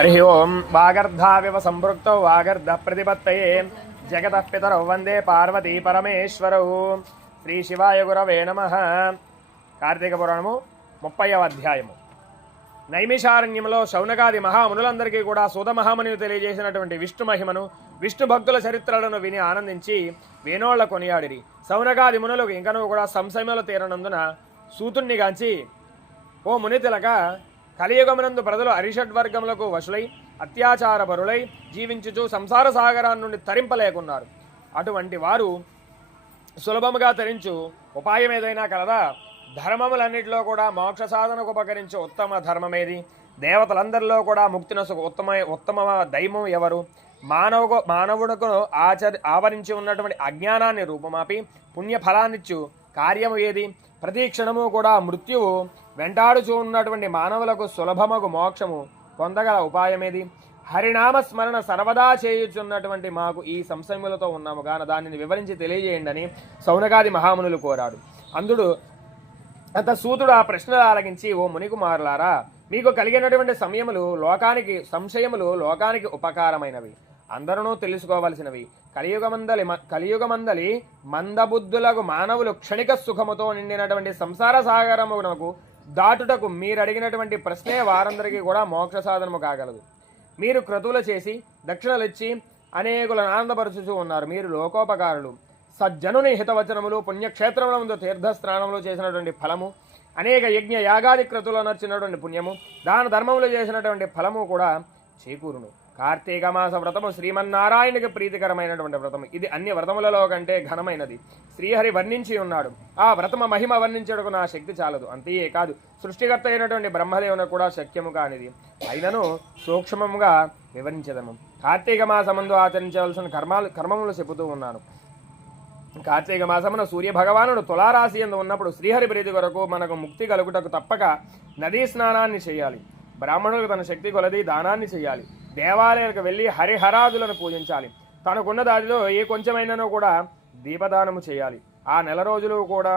హరి ఓం వాగర్ధావివ సంపృక్తౌ వాగర్ధ ప్రతిపత్తయే జగత పితరౌ వందే పార్వతీ పరమేశ్వరౌ శ్రీ శివాయ గురవే నమ కార్తీక పురాణము ముప్పైవ అధ్యాయము. నైమిషారణ్యంలో శౌనకాది మహామునులందరికీ కూడా సూద మహాముని తెలియజేసినటువంటి విష్ణు మహిమను విష్ణు భక్తుల చరిత్రలను విని ఆనందించి వేణోళ్ళ కొనియాడిరి. శౌనకాది మునులకు ఇంకనూ కూడా సంశయములు తీరనందున సూతుణ్ణి గాంచి ఓ మునితిలక కలియుగమునందు ప్రజలు అరిషడ్వర్గములకు వశులై అత్యాచార పరులై జీవించుచు సంసార సాగరాన్ని నుండి తరింపలేకున్నారు. అటువంటి వారు సులభముగా తరించు ఉపాయం ఏదైనా కలదా? ధర్మములన్నిటిలో కూడా మోక్ష సాధనకు ఉపకరించే ఉత్తమ ధర్మమేది దేవతలందరిలో కూడా ముక్తినసుకు ఉత్తమ ఉత్తమ దైవం ఎవరు? మానవుకు మానవుడుకు ఆచరి ఆవరించి ఉన్నటువంటి అజ్ఞానాన్ని రూపమాపి పుణ్య ఫలాన్నిచ్చు కార్యము ఏది? ప్రతి క్షణము కూడా మృత్యువు వెంటాడుచూ ఉన్నటువంటి మానవులకు సులభమగు మోక్షము పొందగల ఉపాయమేది? హరినామ స్మరణ సర్వదా చేయుచున్నటువంటి మాకు ఈ సంశయములతో ఉన్నాము. కాన దానిని వివరించి తెలియజేయండి అని సౌనకాది మహామునులు కోరాడు అందుడు అంత సూతుడు ఆ ప్రశ్నలు ఆలగించి ఓ మునికుమారులారా మీకు కలిగినటువంటి సమయములు లోకానికి సంశయములు లోకానికి ఉపకారమైనవి. అందరూ తెలుసుకోవలసినవి. కలియుగమందలి మ- కలియుగమందలి మందబుద్ధులకు మానవులు క్షణిక సుఖముతో నిండినటువంటి సంసార సాగరమునకు దాటుటకు మీరు అడిగినటువంటి ప్రశ్నే వారందరికీ కూడా మోక్ష సాధనము కాగలదు. మీరు క్రతువులు చేసి దక్షిణలిచ్చి అనేకులను ఆనందపరుచుతూ ఉన్నారు. మీరు లోకోపకారులు. సజ్జనుని హితవచనములు పుణ్యక్షేత్రముల ముందు తీర్థస్నానములు చేసినటువంటి ఫలము అనేక యజ్ఞ యాగాది క్రతువులు నచ్చినటువంటి పుణ్యము దాన ధర్మములు చేసినటువంటి ఫలము కూడా చేకూరును. కార్తీక మాస వ్రతము శ్రీమన్నారాయణకి ప్రీతికరమైనటువంటి వ్రతము. ఇది అన్ని వ్రతములలో కంటే ఘనమైనది. శ్రీహరి వర్ణించి ఉన్నాడు. ఆ వ్రతమ మహిమ వర్ణించడకు నా శక్తి చాలదు. అంతే కాదు సృష్టికర్త అయినటువంటి బ్రహ్మదేవునికి కూడా శక్యము కానిది. అయినను సూక్ష్మముగా వివరించదము. కార్తీక మాసమందు ఆచరించవలసిన కర్మాలు కర్మములు చెబుతూ ఉన్నాను. కార్తీక మాసమున సూర్య భగవానుడు తులారాశి ఎందు ఉన్నప్పుడు శ్రీహరి ప్రీతి కొరకు మనకు ముక్తి కలుగుటకు తప్పక నదీ స్నానాన్ని చేయాలి. బ్రాహ్మణులకు తన శక్తి కొలది దానాన్ని చేయాలి దేవాలయాలకు వెళ్ళి హరిహరాదులను పూజించాలి. తనకున్న దానిలో ఏ కొంచెమైనా కూడా దీపదానము చేయాలి. ఆ నెల రోజులు కూడా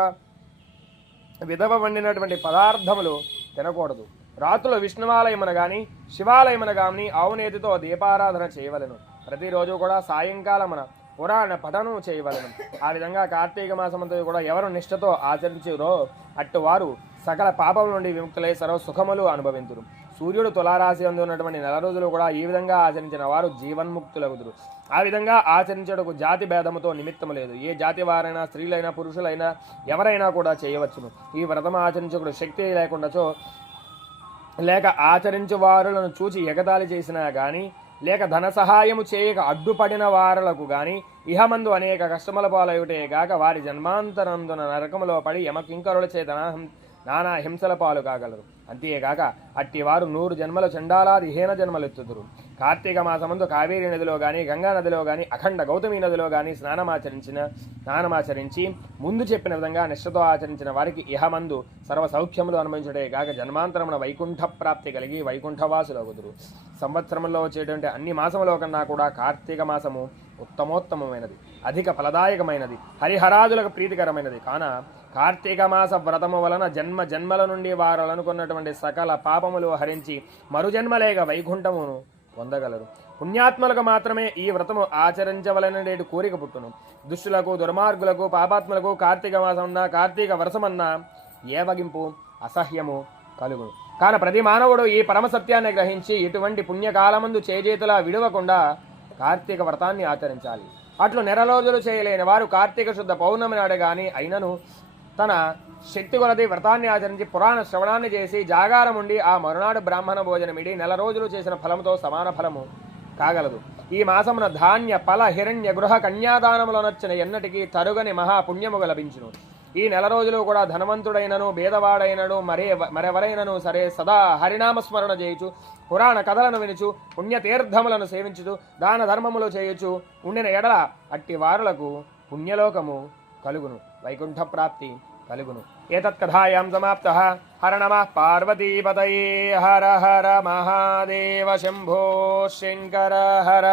విధవ వండినటువంటి పదార్థములు తినకూడదు. రాత్రులు విష్ణువాలయమున కానీ శివాలయమున కానీ ఆవునేతితో దీపారాధన చేయవలెను. ప్రతిరోజు కూడా సాయంకాలమున పురాణ పఠనం చేయవలెను. ఆ విధంగా కార్తీక మాసమంతా కూడా ఎవరు నిష్ఠతో ఆచరించురో అట్టువారు సకల పాపం నుండి విముక్తులై సర్వ సుఖములు అనుభవింతురు. సూర్యుడు తులారాశి అందు ఉన్నటువంటి నెల రోజులు కూడా ఈ విధంగా ఆచరించిన వారు జీవన్ముక్తులగుదురు. ఆ విధంగా ఆచరించడకు జాతి భేదముతో నిమిత్తము లేదు. ఏ జాతి వారైనా స్త్రీలైనా పురుషులైనా ఎవరైనా కూడా చేయవచ్చును. ఈ వ్రతం ఆచరించకుడు శక్తి లేకుండాచో లేక ఆచరించు వారులను చూచి ఎగతాళి చేసినా కానీ లేక ధన సహాయము చేయక అడ్డుపడిన వారలకు గాని ఇహమందు అనేక కష్టముల పాలయుటే గాక వారి జన్మాంతరందున నరకములో పడి యమకింకరుల చేత నానా హింసల పాలు కాగలరు. అంతేగాక అట్టి వారు నూరు జన్మల చండాలాది హీన జన్మలెత్తుదురు. కార్తీక మాసమందు కావేరీ నదిలో గాని గంగా నదిలో గాని అఖండ గౌతమి నదిలో గాని స్నానమాచరించిన స్నానమాచరించి ముందు చెప్పిన విధంగా నిష్ఠతో ఆచరించిన వారికి ఇహమందు సర్వ సౌఖ్యములు అనుభవించడే కాక జన్మాంతరమున వైకుంఠ ప్రాప్తి కలిగి వైకుంఠవాసులగుదురు. సంవత్సరంలో వచ్చేటువంటి అన్ని మాసములో కన్నా కూడా కార్తీక మాసము ఉత్తమోత్తమమైనది. అధిక ఫలదాయకమైనది. హరిహరాదులకు ప్రీతికరమైనది. కాన కార్తీక మాస వ్రతము వలన జన్మ జన్మల నుండి వారు అనుకున్నటువంటి సకల పాపములు హరించి మరుజన్మలేక వైకుంఠమును పొందగలరు. పుణ్యాత్మలకు మాత్రమే ఈ వ్రతము ఆచరించవలననేటి కోరిక పుట్టును. దుష్టులకు దుర్మార్గులకు పాపాత్మలకు కార్తీక మాసమన్నా కార్తీక వర్షమన్నా ఏవగింపు అసహ్యము కలుగును. కాన ప్రతి మానవుడు ఈ పరమ సత్యాన్ని గ్రహించి ఇటువంటి పుణ్యకాలమందు చేజేతులా విడవకుండా కార్తీక వ్రతాన్ని ఆచరించాలి. అట్లు నెల రోజులు చేయలేని వారు కార్తీక శుద్ధ పౌర్ణమి నాడు కానీ అయినను తన శక్తి కొలది వ్రతాన్ని ఆచరించి పురాణ శ్రవణాన్ని చేసి జాగారం ఉండి ఆ మరునాడు బ్రాహ్మణ భోజనమిడి నెల రోజులు చేసిన ఫలముతో సమాన ఫలము కాగలదు. ఈ మాసమున ధాన్య ఫల హిరణ్య గృహ కన్యాదానములనొచ్చిన ఎన్నటికీ తరుగని మహాపుణ్యముగా లభించును. ఈ నెల రోజులు కూడా ధనవంతుడైనను భేదవాడైనను మరే మరెవరైనను సరే సదా హరినామస్మరణ చేయుచు పురాణ కథలను వినుచు పుణ్యతీర్థములను సేవించుచు దాన ధర్మములు చేయుచు ఉండిన ఎడల అట్టి వారులకు పుణ్యలోకము కలుగును. వైకుంఠ ప్రాప్తి కలుగును ఏతత్కథాయాం సమాప్త హర నమ పార్వతీపతయే హర హర మహాదేవ శంభో శంకర హర